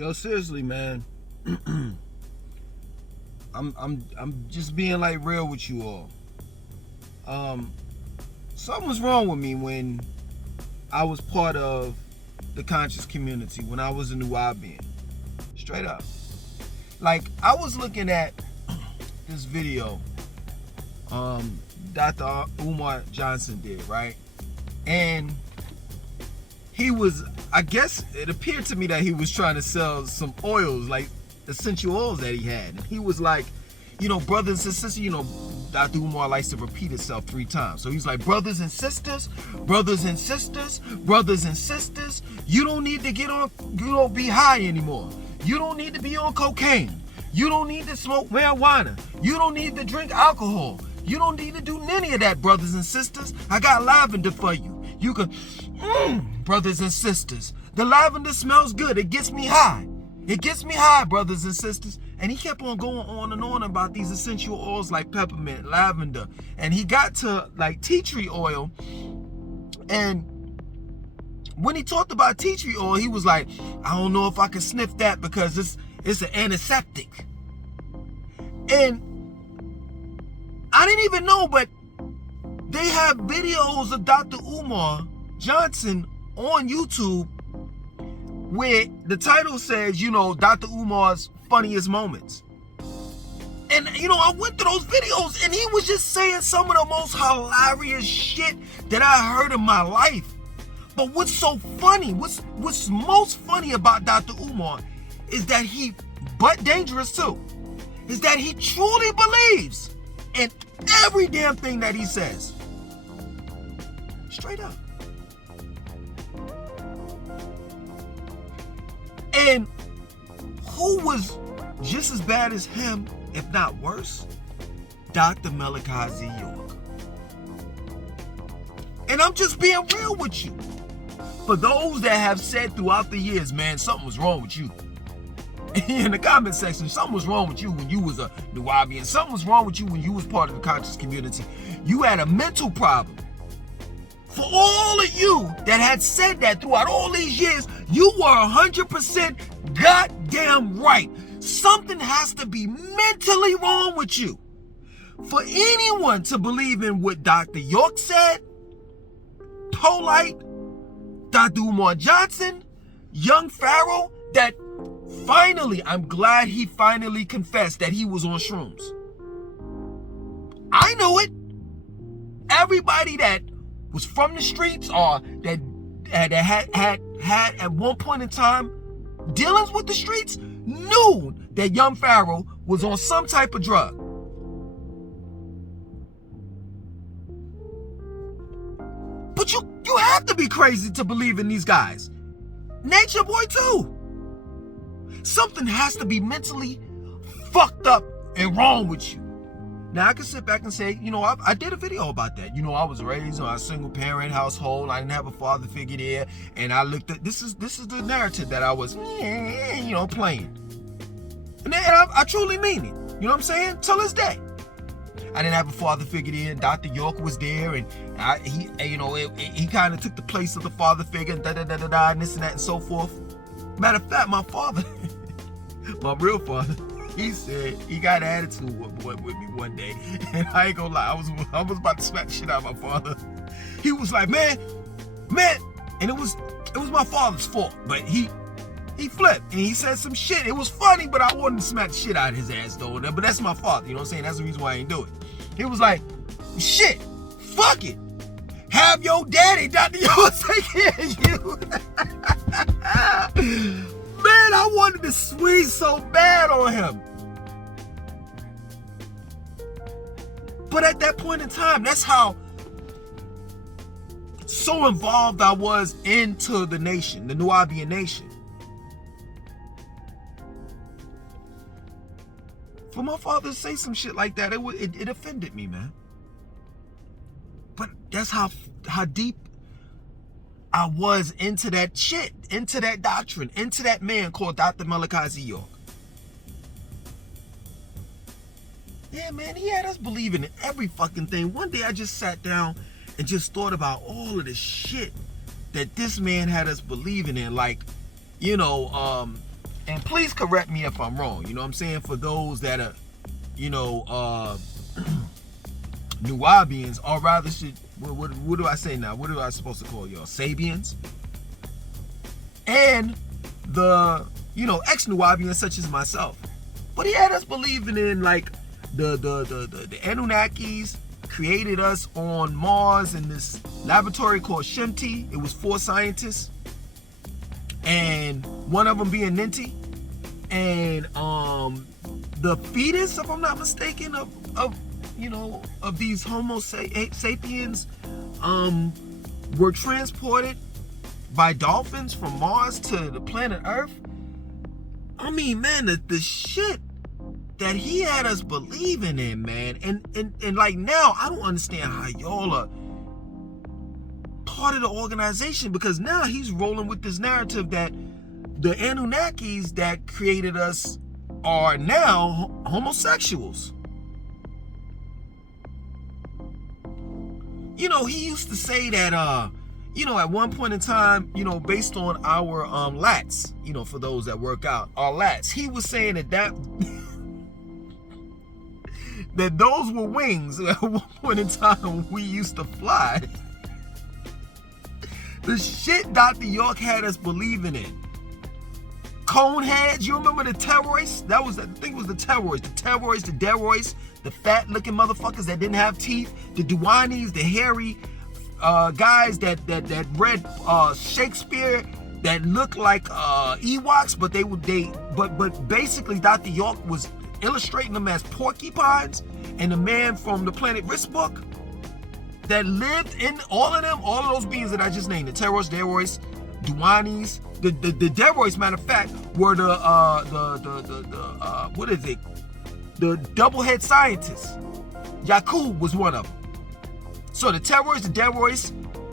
Yo, seriously, man. I'm just being like real with you all. Um, Something was wrong with me when I was part of the conscious community, when I was a new being. Straight up. Like, I was looking at this video Dr. Umar Johnson did, right? And he was, I guess it appeared to me that he was trying to sell some oils, like essential oils that he had. And he was like, brothers and sisters, Dr. Umar likes to repeat itself 3 times. So he's like, brothers and sisters, brothers and sisters, brothers and sisters, you don't need to be high anymore. You don't need to be on cocaine. You don't need to smoke marijuana. You don't need to drink alcohol. You don't need to do any of that, brothers and sisters. I got lavender for you. You can, brothers and sisters. The lavender smells good. It gets me high. It gets me high, brothers and sisters. And he kept on going on and on about these essential oils like peppermint, lavender. And he got to like tea tree oil. And when he talked about tea tree oil, he was like, I don't know if I can sniff that because it's an antiseptic. And I didn't even know, but they have videos of Dr. Umar Johnson on YouTube where the title says, Dr. Umar's funniest moments. And, I went to those videos and he was just saying some of the most hilarious shit that I heard in my life. But what's so funny, what's most funny about Dr. Umar is that but dangerous too, is that he truly believes in every damn thing that he says. Straight up. And who was just as bad as him, if not worse? Dr. Malachi Z. York. And I'm just being real with you. For those that have said throughout the years, man, something was wrong with you. In the comment section, something was wrong with you when you was a Nubian. Something was wrong with you when you was part of the conscious community. You had a mental problem. For all of you that had said that throughout all these years, you were 100% goddamn right. Something has to be mentally wrong with you. For anyone to believe in what Dr. York said, Polite, Dr. Umar Johnson, young Pharaoh, that finally, I'm glad he finally confessed that he was on shrooms. I knew it. Everybody that was from the streets or that had at one point in time dealings with the streets knew that young Pharaoh was on some type of drug. But you have to be crazy to believe in these guys. Nature Boy too. Something has to be mentally fucked up and wrong with you. Now I can sit back and say, I did a video about that. I was raised on a single parent household. I didn't have a father figure there, and I looked at this is the narrative that I was, playing. And I truly mean it. You know what I'm saying? Till this day, I didn't have a father figure there, and Dr. York was there, and he kind of took the place of the father figure, and and this and that and so forth. Matter of fact, my father, my real father, he said he got an attitude with me one day, and I ain't gonna lie, I was about to smack the shit out of my father. He was like, man, and it was my father's fault, but he flipped and he said some shit. It was funny, but I wanted to smack the shit out of his ass though. But that's my father, you know what I'm saying? That's the reason why I ain't do it. He was like, shit, fuck it. Have your daddy, Dr. York, take care of you. Man, I wanted to squeeze so bad on him. But at that point in time, that's how so involved I was into the nation, the Nubian nation. For my father to say some shit like that, it offended me, man. But that's how deep I was into that shit, into that doctrine, into that man called Dr. Malachi Z. York. Yeah, man, he had us believing in every fucking thing. One day I just sat down and just thought about all of the shit that this man had us believing in. Like, And please correct me if I'm wrong. You know what I'm saying? For those that are, Nubians, or rather what do I say now? What am I supposed to call y'all? Sabians? And the, ex-Nubians such as myself. But he had us believing in like the Anunnakis created us on Mars in this laboratory called Shemti. It was 4 scientists, and one of them being Ninti, and the fetus, if I'm not mistaken, of these Homo sapiens were transported by dolphins from Mars to the planet Earth. I mean, man, the shit that he had us believing in, man. And like now, I don't understand how y'all are part of the organization, because now he's rolling with this narrative that the Anunnakis that created us are now homosexuals. He used to say that, at one point in time, based on our lats, for those that work out, our lats, he was saying that that those were wings. At one point in time, we used to fly. The shit Dr. York had us believing in. Coneheads, you remember the terrorists? I think it was the terrorists. The terrorists, the deroids, the fat-looking motherfuckers that didn't have teeth, the Duanis, the hairy guys that read Shakespeare, that looked like Ewoks, but basically Dr. York was illustrating them as porcupines, and the man from the Planet Risk book that lived in all of those beings that I just named, the terrorists, deroids, Duanis, the deroids, matter of fact, were the double head scientists. Yakub was one of them. So the terrorists, the deroids,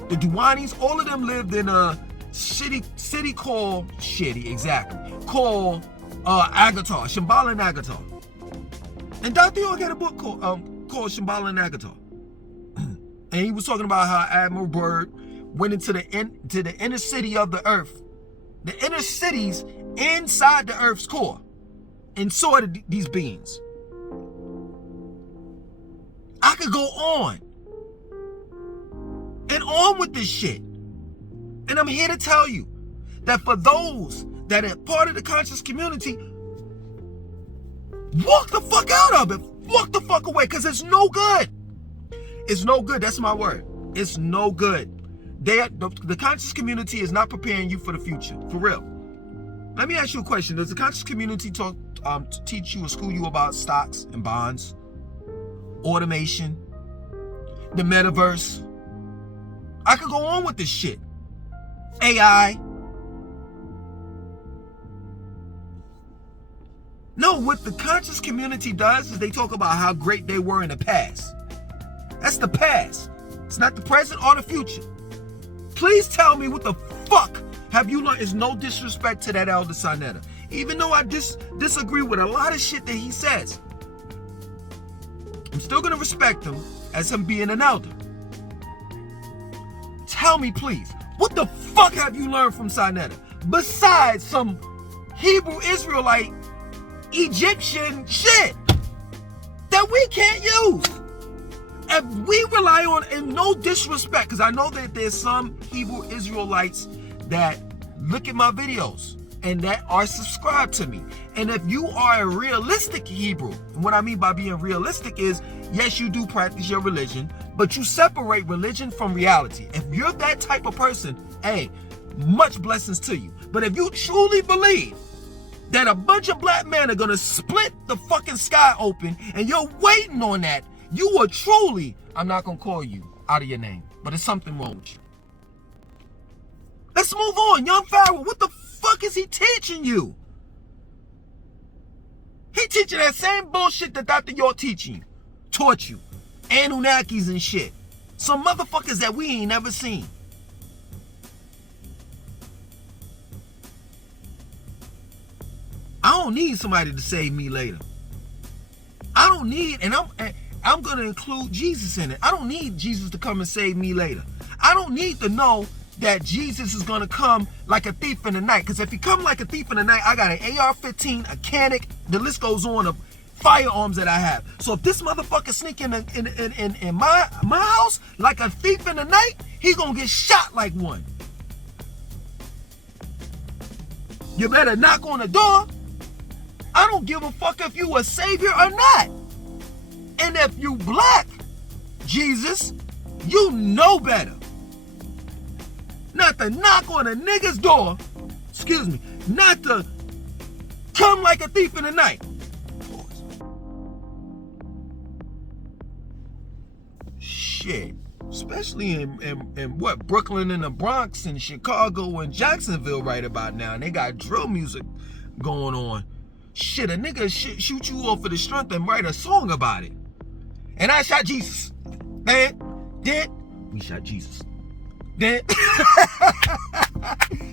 the Duanis, all of them lived in a city called Agatar, Shambhala and Agatar. And Dr. York had a book called Shambhala and Agatar. And he was talking about how Admiral Byrd went into the inner city of the earth, the inner cities inside the earth's core, and saw these beings. I could go on and on with this shit. And I'm here to tell you that for those that are part of the conscious community, walk the fuck out of it. Walk the fuck away, because it's no good. It's no good. That's my word. It's no good. The conscious community is not preparing you for the future. For real. Let me ask you a question. Does the conscious community teach you or school you about stocks and bonds, automation, the metaverse? I could go on with this shit. AI. No, what the conscious community does is they talk about how great they were in the past. That's the past. It's not the present or the future. Please tell me what the fuck have you learned? It's no disrespect to that Elder Sinetta. Even though I disagree with a lot of shit that he says, I'm still going to respect him as him being an elder. Tell me, please, what the fuck have you learned from Sinetta? Besides some Hebrew Israelite Egyptian shit that we can't use. If we rely on, and no disrespect, because I know that there's some Hebrew Israelites that look at my videos and that are subscribed to me. And if you are a realistic Hebrew, and what I mean by being realistic is, yes, you do practice your religion, but you separate religion from reality. If you're that type of person, hey, much blessings to you. But if you truly believe that a bunch of black men are going to split the fucking sky open and you're waiting on that, you are truly, I'm not going to call you out of your name, but there's something wrong with you. Let's move on. Young Pharaoh, what the fuck is he teaching you? He teaching that same bullshit that Dr. York taught you. Anunnakis and shit. Some motherfuckers that we ain't never seen. I don't need somebody to save me later. I don't need, and I'm going to include Jesus in it. I don't need Jesus to come and save me later. I don't need to know that Jesus is going to come like a thief in the night. Because if he come like a thief in the night, I got an AR-15, a Canic, the list goes on of firearms that I have. So if this motherfucker sneak in my house like a thief in the night, he going to get shot like one. You better knock on the door. I don't give a fuck if you a savior or not. And if you black, Jesus, you know better. Not to knock on a nigga's door, excuse me, not to come like a thief in the night. Shit. Especially in what, Brooklyn and the Bronx and Chicago and Jacksonville right about now. And they got drill music going on. Shit, a nigga shoot you off for the strength and write a song about it. And I shot Jesus. Then we shot Jesus. Then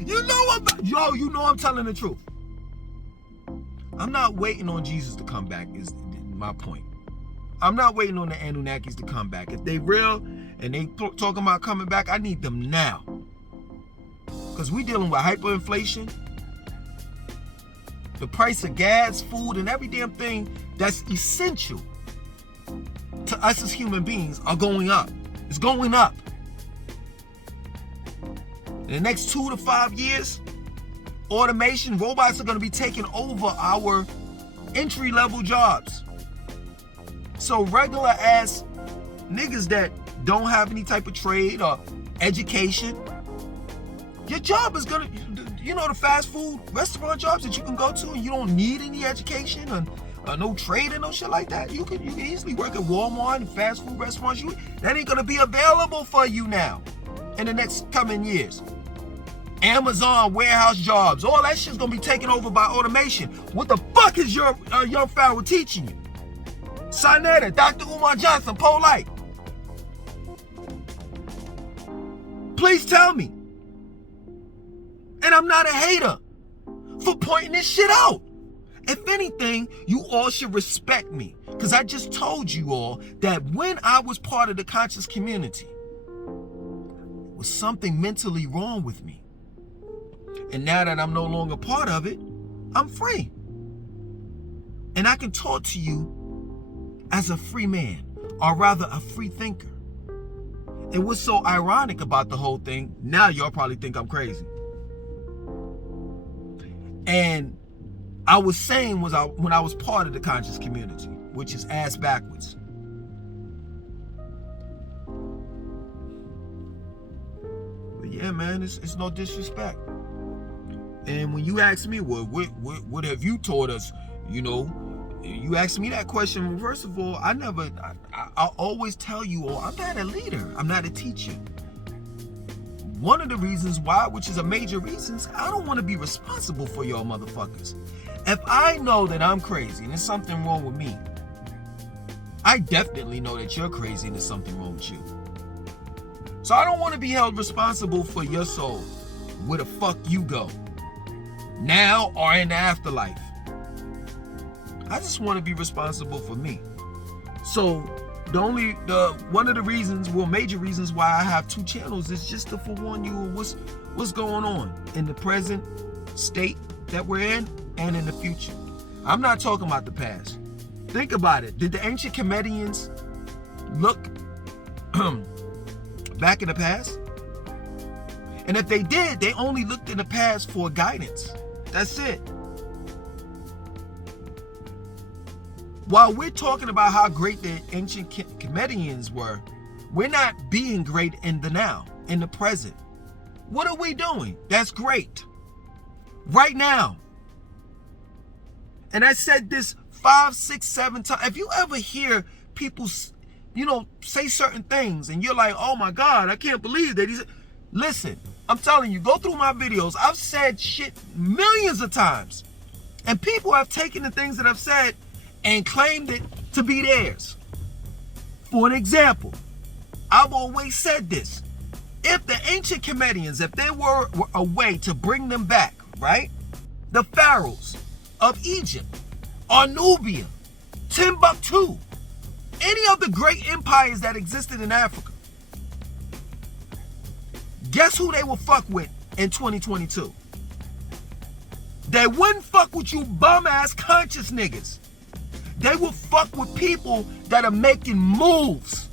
you know I'm telling the truth. I'm not waiting on Jesus to come back, is my point. I'm not waiting on the Anunnakis to come back. If they real and they talking about coming back, I need them now. Because we dealing with hyperinflation. The price of gas, food, and every damn thing that's essential to us as human beings are going up. It's going up. In the next 2 to 5 years, automation, robots are going to be taking over our entry-level jobs. So regular ass niggas that don't have any type of trade or education, your job is gonna, you know, the fast food restaurant jobs that you can go to and you don't need any education or no trade and no shit like that. You can easily work at Walmart and fast food restaurants. That ain't gonna be available for you now in the next coming years. Amazon warehouse jobs, all that shit's gonna be taken over by automation. What the fuck is your young Pharaoh teaching you? Sinetta, Dr. Umar Johnson, Polite. Please tell me. And I'm not a hater for pointing this shit out. If anything, you all should respect me. Because I just told you all that when I was part of the conscious community, there was something mentally wrong with me. And now that I'm no longer part of it, I'm free. And I can talk to you as a free man, or rather a free thinker. And what's so ironic about the whole thing, now y'all probably think I'm crazy. And I was saying when I was part of the conscious community, which is ass backwards. But yeah, man, it's no disrespect. And when you ask me, well, what have you taught us? You know, you ask me that question. First of all, I always tell you all, I'm not a leader. I'm not a teacher. One of the reasons why, which is a major reason, I don't want to be responsible for y'all motherfuckers. If I know that I'm crazy and there's something wrong with me, I definitely know that you're crazy and there's something wrong with you. So I don't want to be held responsible for your soul, where the fuck you go, now or in the afterlife. I just want to be responsible for me. So one of the reasons, well, major reasons why I have 2 channels is just to forewarn you what's going on in the present state that we're in and in the future. I'm not talking about the past. Think about it. Did the ancient Comedians look back in the past? And if they did, they only looked in the past for guidance. That's it. While we're talking about how great the ancient comedians were, we're not being great in the now, in the present. What are we doing? That's great. Right now. And I said this 5, 6, 7 times. If you ever hear people, say certain things and you're like, oh my God, I can't believe that listen, I'm telling you, go through my videos. I've said shit millions of times. And people have taken the things that I've said and claimed it to be theirs. For an example, I've always said this. If the ancient comedians, if there were a way to bring them back, right? The pharaohs of Egypt, or Nubia, Timbuktu, any of the great empires that existed in Africa, Guess who they will fuck with in 2022? They wouldn't fuck with you bum-ass conscious niggas. They will fuck with people that are making moves.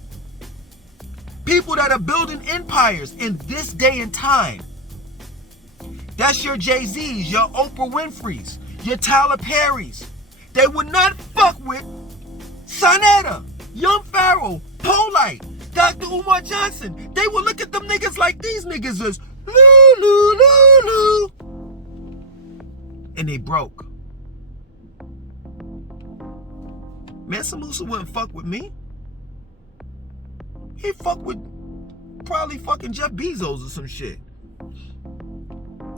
People that are building empires in this day and time. That's your Jay-Z's, your Oprah Winfrey's, your Tyler Perry's. They would not fuck with Sonetta, Young Pharaoh, Polite, Dr. Umar Johnson. They would look at them niggas like these niggas is loo. And they broke. Mansa Musa wouldn't fuck with me. He'd fuck with probably fucking Jeff Bezos or some shit.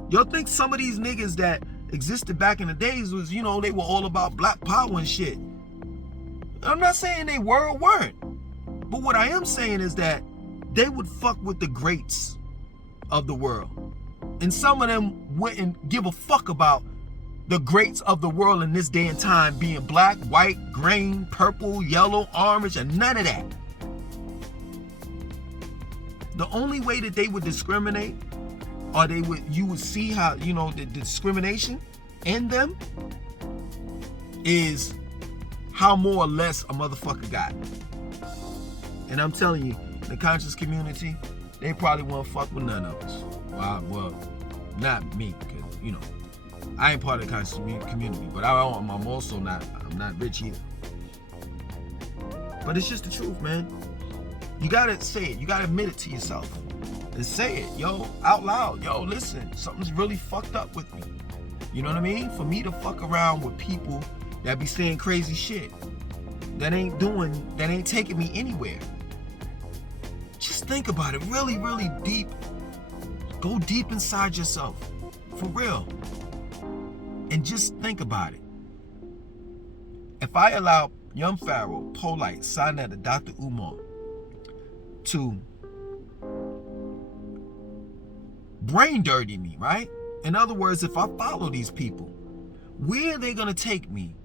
Y'all think some of these niggas that existed back in the days was, they were all about black power and shit. I'm not saying they were or weren't. But what I am saying is that they would fuck with the greats of the world. And some of them wouldn't give a fuck about the greats of the world in this day and time being black, white, green, purple, yellow, orange, and none of that. The only way that they would discriminate, or you would see how, the discrimination in them is how more or less a motherfucker got. And I'm telling you, the conscious community, they probably won't fuck with none of us. Well, not me, because, I ain't part of the conscious community, but I'm also I'm not rich either. But it's just the truth, man. You gotta say it. You gotta admit it to yourself. And say it, out loud. Listen, something's really fucked up with me. You know what I mean? For me to fuck around with people that be saying crazy shit, that ain't taking me anywhere. Just think about it really, really deep. Go deep inside yourself. For real. And just think about it. If I allow Young Pharaoh, Polite, Sonetta, Dr. Umar to brain dirty me, right? In other words, if I follow these people, where are they going to take me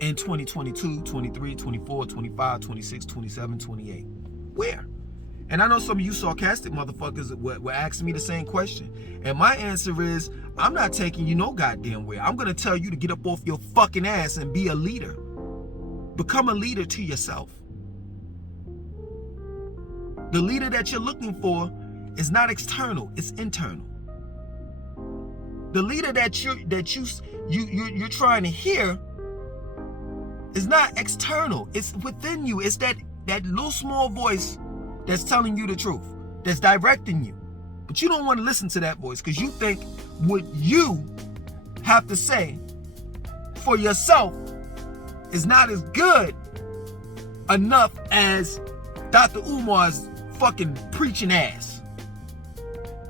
in 2022, 23, 24, 25, 26, 27, 28? Where? And I know some of you sarcastic motherfuckers were asking me the same question. And my answer is, I'm not taking you no goddamn where. I'm going to tell you to get up off your fucking ass and be a leader. Become a leader to yourself. The leader that you're looking for is not external, it's internal. The leader that you're trying to hear is not external, it's within you. It's that little small voice that's telling you the truth, that's directing you. But you don't want to listen to that voice because you think what you have to say for yourself is not as good enough as Dr. Umar's fucking preaching ass.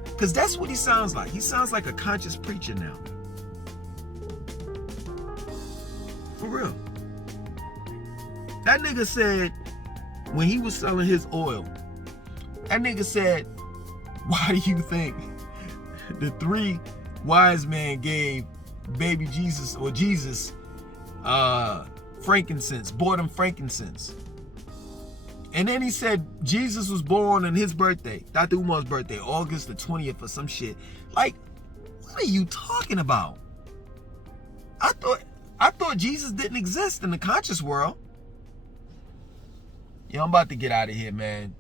Because that's what he sounds like. He sounds like a conscious preacher now. For real. That nigga said, when he was selling his oil, that nigga said, why do you think the 3 wise men gave baby Jesus or Jesus frankincense, bought him frankincense? And then he said Jesus was born on his birthday, Dr. Umar's birthday, August the 20th or some shit. Like, what are you talking about? I thought Jesus didn't exist in the conscious world. Yo, I'm about to get out of here, man.